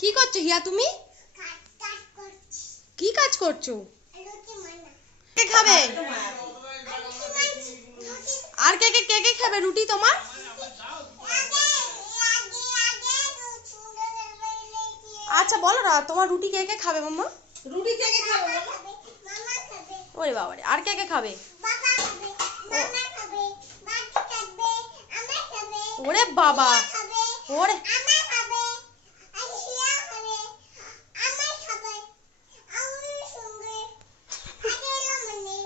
কি করছো হিয়া তুমি? কি কাজ করছো? কে খাবে? আর কে কে কে কে খাবে রুটি তোমার? আচ্ছা বলো না তোমার রুটি কে কে খাবে মাম্মা? রুটি কে কে খাবে? মামা খাবে। ওরে বাবা রে, আর কে কে খাবে? বাবা খাবে, মামা খাবে, বাবা খাবে, আমা খাবে। ওরে বাবা। ওরে আমা খাবে, হিয়া খাবে, আমা খাবে, আমার সঙ্গে আগে মানে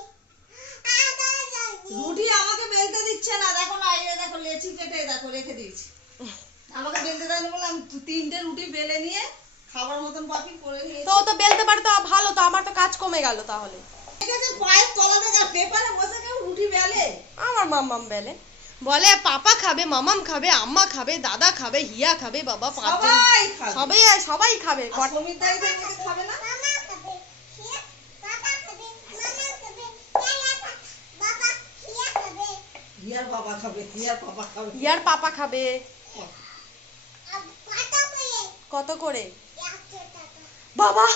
রুটি আমাকে বেলতে দিচ্ছে না, দেখো না, এই দেখো লেচি কেটে দেখো রেখে দিয়েছি। আমাকে বেলতে দেয়নি বলে আমি তিনটে রুটি বেলে নিয়ে খাবার মতন বাকি করে নিয়েছি। তো বেলতে পারে তো ভালো, তো আমার তো কাজ কমে গেল তাহলে। এখানে পায়ের তলাতে যা পেপারে বসে কেউ রুটি বেলে। আমার মাম্মাম বেলে বলে পাপা খাবে, মামাম খাবে, আম্মা খাবে, দাদা খাবে, হিয়া খাবে, বাবা পাঁচজন সবাই সবাই খাবে। সমিত দাই খাবে না? মামা খাবে, হিয়া বাবা খাবে, মামা খাবে, বাবা হিয়া খাবে, হিয়ার বাবা খাবে, হিয়ার পাপা খাবে, হিয়ার পাপা খাবে। কত করে? 100 টাকা। বাবা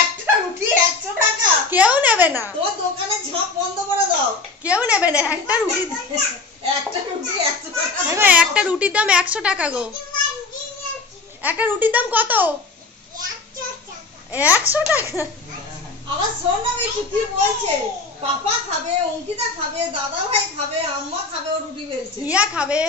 একটা রুটি 100 টাকা? কেউ নেবে না। তোর দোকানে ঝাঁপ বন্ধ করে দাও। কেউ নেবে না একটা রুটি। একটা রুটি 100 টাকা? দেখো একটা রুটির দাম 100 টাকা গো। একটা রুটির দাম কত? 100 টাকা। আবার শোন না মিঠু কি বলছে, পাপা খাবে, অঙ্কিতা খাবে, দাদা ভাই খাবে, আম্মা খাবে, ও রুটি বেলছে। হিয়া খাবে।